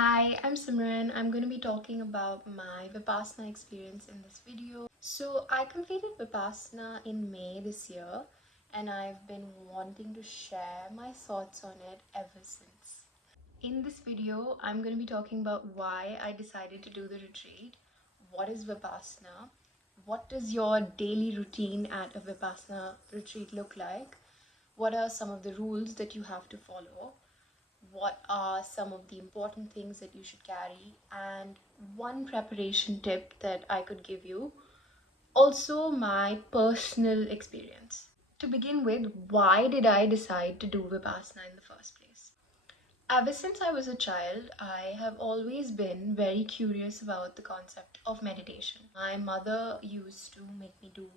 Hi, I'm Simran. I'm going to be talking about my Vipassana experience in this video. So, I completed Vipassana in May this year, and I've been wanting to share my thoughts on it ever since. In this video, I'm going to be talking about why I decided to do the retreat, what is Vipassana, what does your daily routine at a Vipassana retreat look like, what are some of the rules that you have to follow, what are some of the important things that you should carry, and one preparation tip that I could give you. Also, my personal experience. To begin with, why did I decide to do Vipassana in the first place? Ever since I was a child, I have always been very curious about the concept of meditation. My mother used to make me do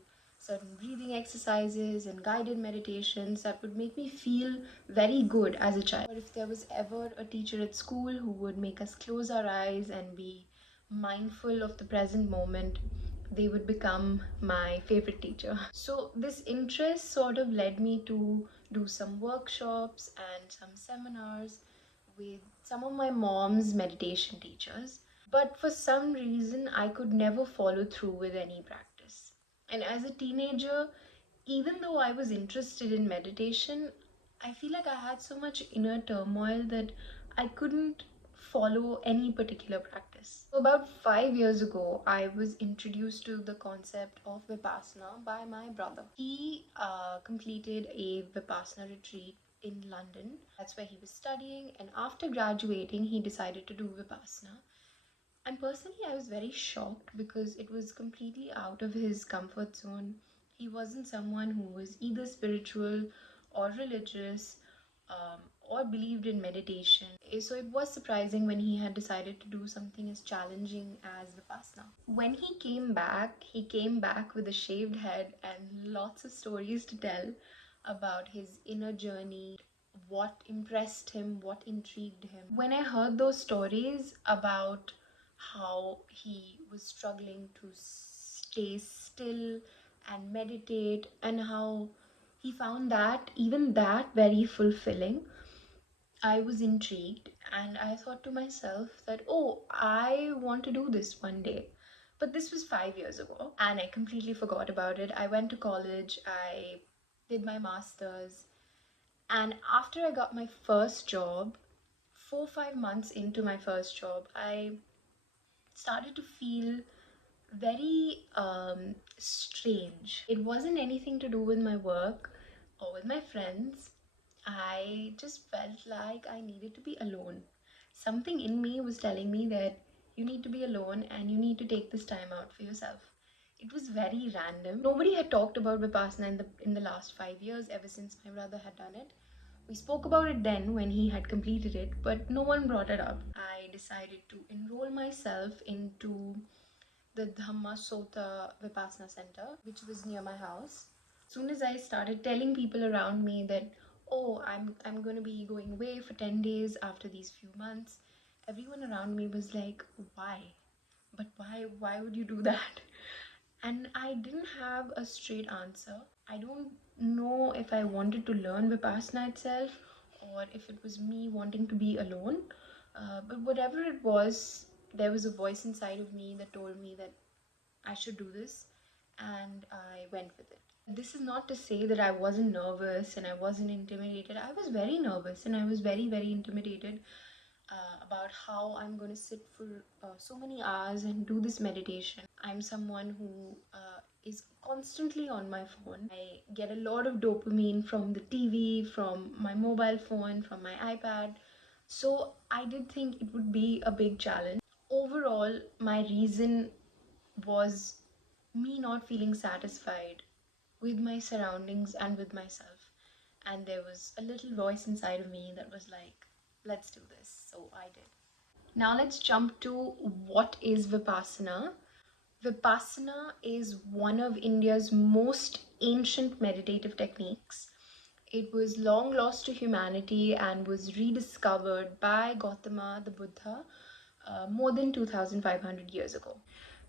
certain breathing exercises and guided meditations that would make me feel very good as a child. But if there was ever a teacher at school who would make us close our eyes and be mindful of the present moment, they would become my favorite teacher. So this interest sort of led me to do some workshops and some seminars with some of my mom's meditation teachers. But for some reason, I could never follow through with any practice. And as a teenager, even though I was interested in meditation, I feel like I had so much inner turmoil that I couldn't follow any particular practice. So about 5 years ago, I was introduced to the concept of Vipassana by my brother. He completed a Vipassana retreat in London. That's where he was studying, and after graduating, he decided to do Vipassana. And personally, I was very shocked because it was completely out of his comfort zone. He wasn't someone who was either spiritual or religious or believed in meditation. So it was surprising when he had decided to do something as challenging as Vipassana. When he came back with a shaved head and lots of stories to tell about his inner journey, what impressed him, what intrigued him. When I heard those stories about how he was struggling to stay still and meditate, and how he found that even that very fulfilling, I was intrigued and I thought to myself that, oh, I want to do this one day. But this was 5 years ago and I completely forgot about it. I went to college, I did my master's, and after I got my first job, 4 5 months into my first job, I started to feel very strange. It wasn't anything to do with my work or with my friends. I just felt like I needed to be alone. Something in me was telling me that you need to be alone and you need to take this time out for yourself. It was very random. Nobody had talked about Vipassana in the last 5 years, ever since my brother had done it. We spoke about it then when he had completed it, but no one brought it up. I decided to enroll myself into the Dhamma Sota Vipassana Center, which was near my house. As soon as I started telling people around me that, oh, I'm going to be going away for 10 days after these few months, everyone around me was like, why? But why would you do that? And I didn't have a straight answer. I don't know if I wanted to learn Vipassana itself or if it was me wanting to be alone. But whatever it was, there was a voice inside of me that told me that I should do this, and I went with it. This is not to say that I wasn't nervous and I wasn't intimidated. I was very nervous and I was very intimidated about how I'm going to sit for so many hours and do this meditation. I'm someone who is constantly on my phone. I get a lot of dopamine from the TV, from my mobile phone, from my iPad. So I did think it would be a big challenge. Overall, my reason was me not feeling satisfied with my surroundings and with myself. And there was a little voice inside of me that was like, let's do this. So I did. Now let's jump to what is Vipassana. Vipassana is one of India's most ancient meditative techniques. It was long lost to humanity and was rediscovered by Gautama the Buddha more than 2500 years ago.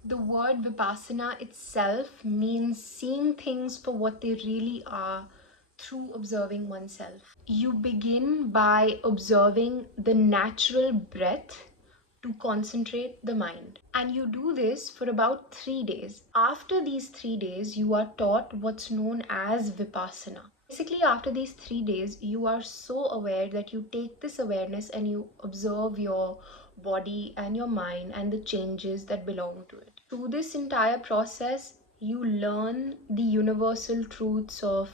The word Vipassana itself means seeing things for what they really are through observing oneself. You begin by observing the natural breath to concentrate the mind. And you do this for about 3 days. After these 3 days, you are taught what's known as Vipassana. Basically, after these 3 days, you are so aware that you take this awareness and you observe your body and your mind and the changes that belong to it. Through this entire process, you learn the universal truths of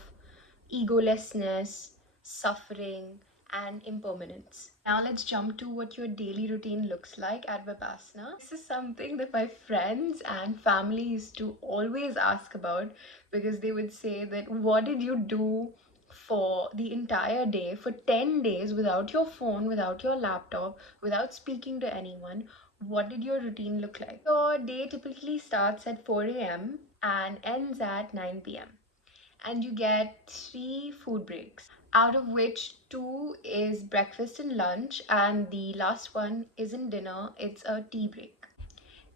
egolessness, suffering, and impermanence. Now let's jump to what your daily routine looks like at Vipassana. This is something that my friends and family used to always ask about, because they would say that, what did you do for the entire day, for 10 days, without your phone, without your laptop, without speaking to anyone? What did your routine look like? Your day typically starts at 4 a.m. and ends at 9 p.m. And you get 3 food breaks, out of which 2 is breakfast and lunch, and the last one isn't dinner, it's a tea break.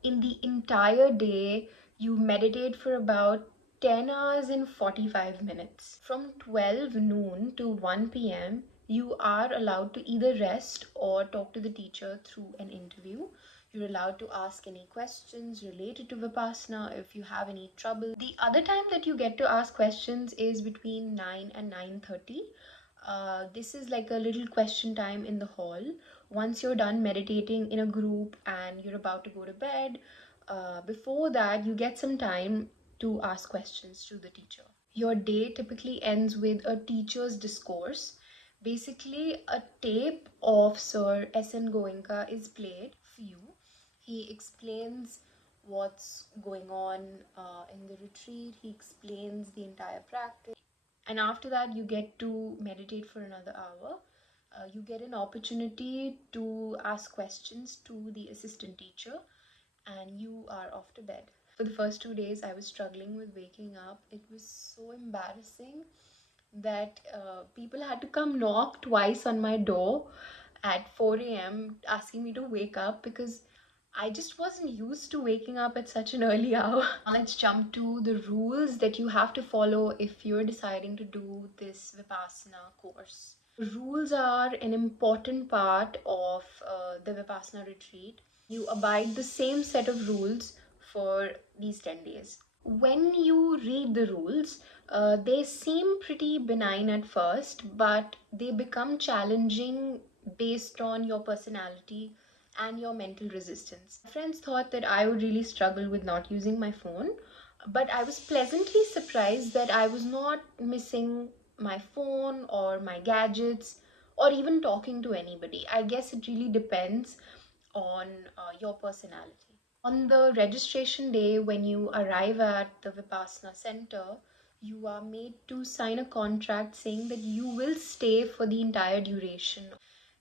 In the entire day, you meditate for about 10 hours and 45 minutes. From 12 noon to 1 p.m., you are allowed to either rest or talk to the teacher through an interview. You're allowed to ask any questions related to Vipassana if you have any trouble. The other time that you get to ask questions is between 9 and 9:30. This is like a little question time in the hall. Once you're done meditating in a group and you're about to go to bed, before that, you get some time to ask questions to the teacher. Your day typically ends with a teacher's discourse. Basically, a tape of Sir S.N. Goenka is played for you. He explains what's going on in the retreat. He explains the entire practice. And after that, you get to meditate for another hour. You get an opportunity to ask questions to the assistant teacher, and you are off to bed. For the first 2 days, I was struggling with waking up. It was so embarrassing that people had to come knock twice on my door at 4 a.m. asking me to wake up, because I just wasn't used to waking up at such an early hour. Now let's jump to the rules that you have to follow if you're deciding to do this Vipassana course. Rules are an important part of the Vipassana retreat. You abide the same set of rules for these 10 days. When you read the rules, they seem pretty benign at first, but they become challenging based on your personality and your mental resistance. Friends thought that I would really struggle with not using my phone, but I was pleasantly surprised that I was not missing my phone or my gadgets or even talking to anybody. I guess it really depends on your personality. On the registration day, when you arrive at the Vipassana center, you are made to sign a contract saying that you will stay for the entire duration.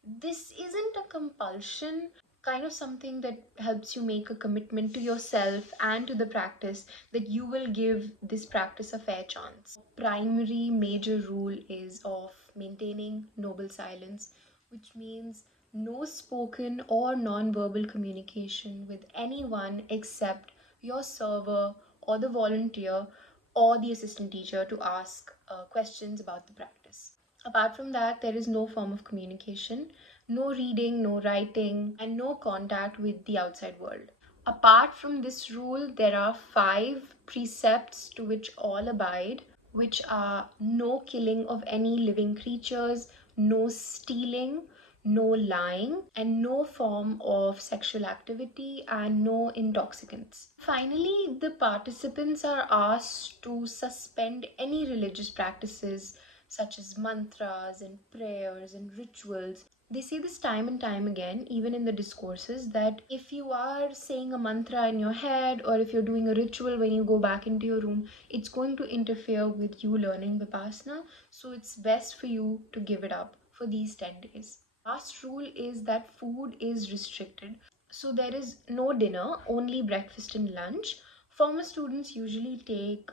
This isn't a compulsion, kind of something that helps you make a commitment to yourself and to the practice that you will give this practice a fair chance. Primary major rule is of maintaining noble silence, which means no spoken or non-verbal communication with anyone except your server or the volunteer or the assistant teacher to ask questions about the practice. Apart from that, there is no form of communication, no reading, no writing, and no contact with the outside world. Apart from this rule, there are 5 precepts to which all abide, which are no killing of any living creatures, no stealing, no lying, and no form of sexual activity, and no intoxicants. Finally, the participants are asked to suspend any religious practices such as mantras and prayers and rituals. They say this time and time again, even in the discourses, that if you are saying a mantra in your head or if you're doing a ritual when you go back into your room, it's going to interfere with you learning Vipassana. So it's best for you to give it up for these 10 days. Last rule is that food is restricted. So there is no dinner, only breakfast and lunch. Former students usually take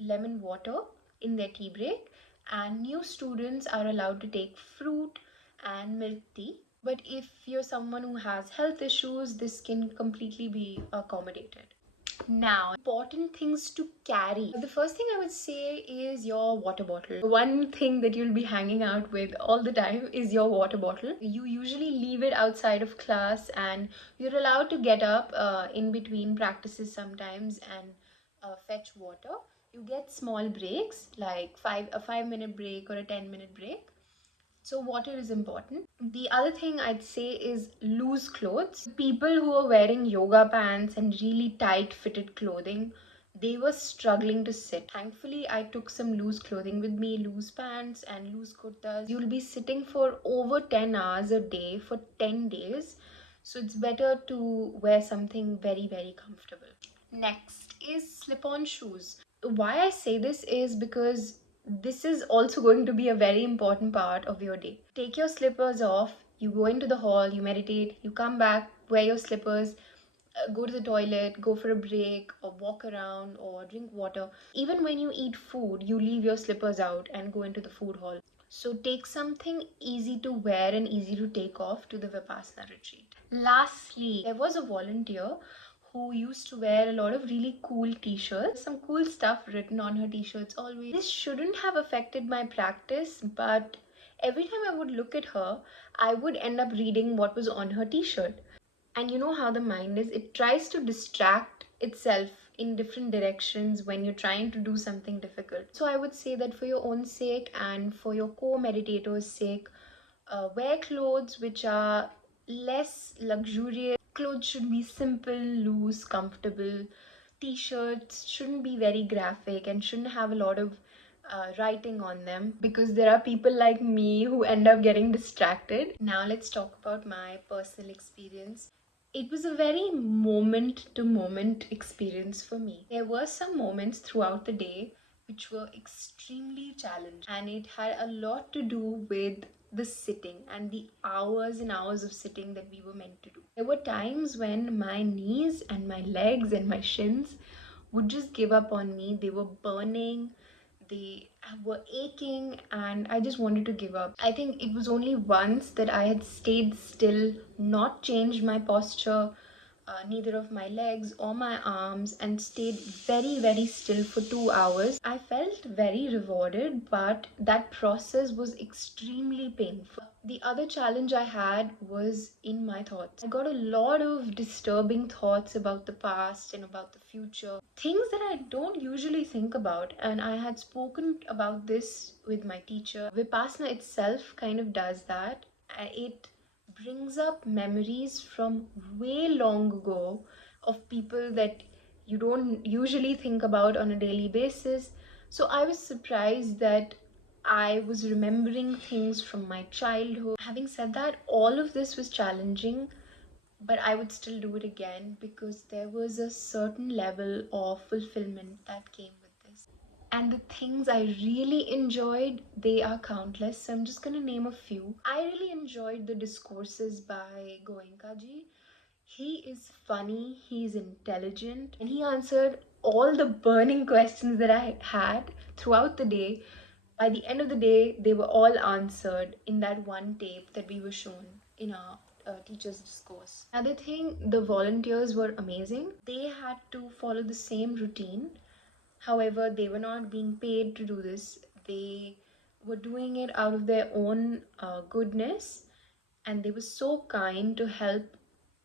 lemon water in their tea break, and new students are allowed to take fruit and milk tea. But if you're someone who has health issues, this can completely be accommodated. Now, important things to carry. The first thing I would say is your water bottle. One thing that you'll be hanging out with all the time is your water bottle. You usually leave it outside of class, and you're allowed to get up in between practices sometimes and fetch water. You get small breaks like a 5 minute break or a 10-minute break. So water is important. The other thing I'd say is loose clothes. People who are wearing yoga pants and really tight fitted clothing, they were struggling to sit. Thankfully, I took some loose clothing with me, loose pants and loose kurtas. You'll be sitting for over 10 hours a day for 10 days. So it's better to wear something very, very comfortable. Next is slip-on shoes. Why I say this is because this is also going to be a very important part of your day. Take your slippers off, you go into the hall, you meditate, you come back, wear your slippers, go to the toilet, go for a break, or walk around, or drink water. Even when you eat food, you leave your slippers out and go into the food hall. So take something easy to wear and easy to take off to the Vipassana retreat. Lastly, there was a volunteer who used to wear a lot of really cool t-shirts, some cool stuff written on her t-shirts always. This shouldn't have affected my practice, but every time I would look at her, I would end up reading what was on her t-shirt. And you know how the mind is, it tries to distract itself in different directions when you're trying to do something difficult. So I would say that for your own sake and for your co-meditators' sake, wear clothes which are less luxurious. Clothes should be simple, loose, comfortable. T-shirts shouldn't be very graphic and shouldn't have a lot of writing on them, because there are people like me who end up getting distracted. Now let's talk about my personal experience. It was a very moment to moment experience for me. There were some moments throughout the day which were extremely challenging, and it had a lot to do with the sitting and the hours and hours of sitting that we were meant to do. There were times when my knees and my legs and my shins would just give up on me. They were burning, they were aching, and I just wanted to give up. I think it was only once that I had stayed still, not changed my posture, neither of my legs or my arms, and stayed very, very still for 2 hours. I felt very rewarded, but that process was extremely painful. The other challenge I had was in my thoughts. I got a lot of disturbing thoughts about the past and about the future, things that I don't usually think about, and I had spoken about this with my teacher. Vipassana itself kind of does that. It brings up memories from way long ago of people that you don't usually think about on a daily basis. So I was surprised that I was remembering things from my childhood. Having said that, all of this was challenging, but I would still do it again because there was a certain level of fulfillment that came with this. And the things I really enjoyed, they are countless. So I'm just gonna name a few. I really enjoyed the discourses by Goenkaji. He is funny, he's intelligent, and he answered all the burning questions that I had throughout the day. By the end of the day, they were all answered in that one tape that we were shown in our teacher's discourse. Another thing, the volunteers were amazing. They had to follow the same routine. However, they were not being paid to do this. They were doing it out of their own goodness, and they were so kind to help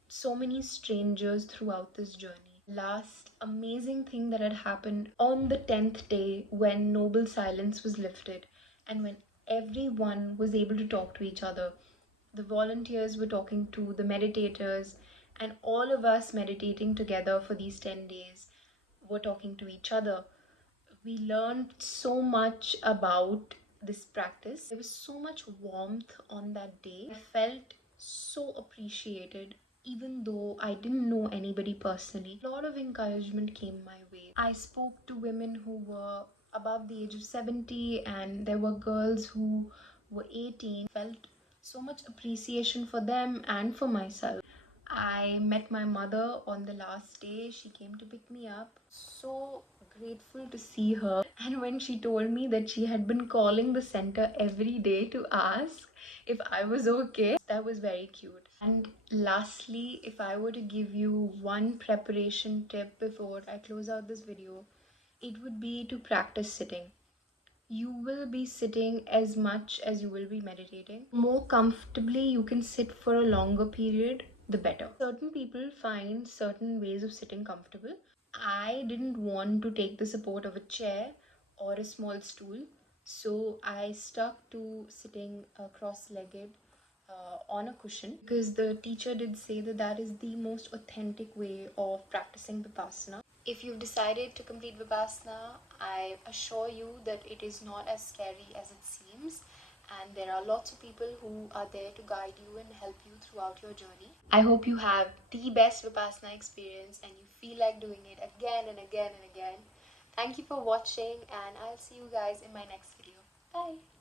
so many strangers throughout this journey. Last amazing thing that had happened on the 10th day, when noble silence was lifted and when everyone was able to talk to each other. The volunteers were talking to the meditators, and all of us meditating together for these 10 days were talking to each other. We learned so much about this practice. There was so much warmth on that day. I felt so appreciated, even though I didn't know anybody personally. A lot of encouragement came my way. I spoke to women who were above the age of 70, and there were girls who were 18. Felt so much appreciation for them and for myself. I met my mother on the last day. She came to pick me up. So grateful to see her. And when she told me that she had been calling the center every day to ask if I was okay, that was very cute. And lastly, if I were to give you one preparation tip before I close out this video, it would be to practice sitting. You will be sitting as much as you will be meditating. More comfortably you can sit for a longer period, the better. Certain people find certain ways of sitting comfortable. I didn't want to take the support of a chair or a small stool, so I stuck to sitting cross-legged on a cushion, because the teacher did say that that is the most authentic way of practicing Vipassana. If you've decided to complete Vipassana, I assure you that it is not as scary as it seems, and there are lots of people who are there to guide you and help you throughout your journey. I hope you have the best Vipassana experience and you feel like doing it again and again and again. Thank you for watching, and I'll see you guys in my next video. Bye!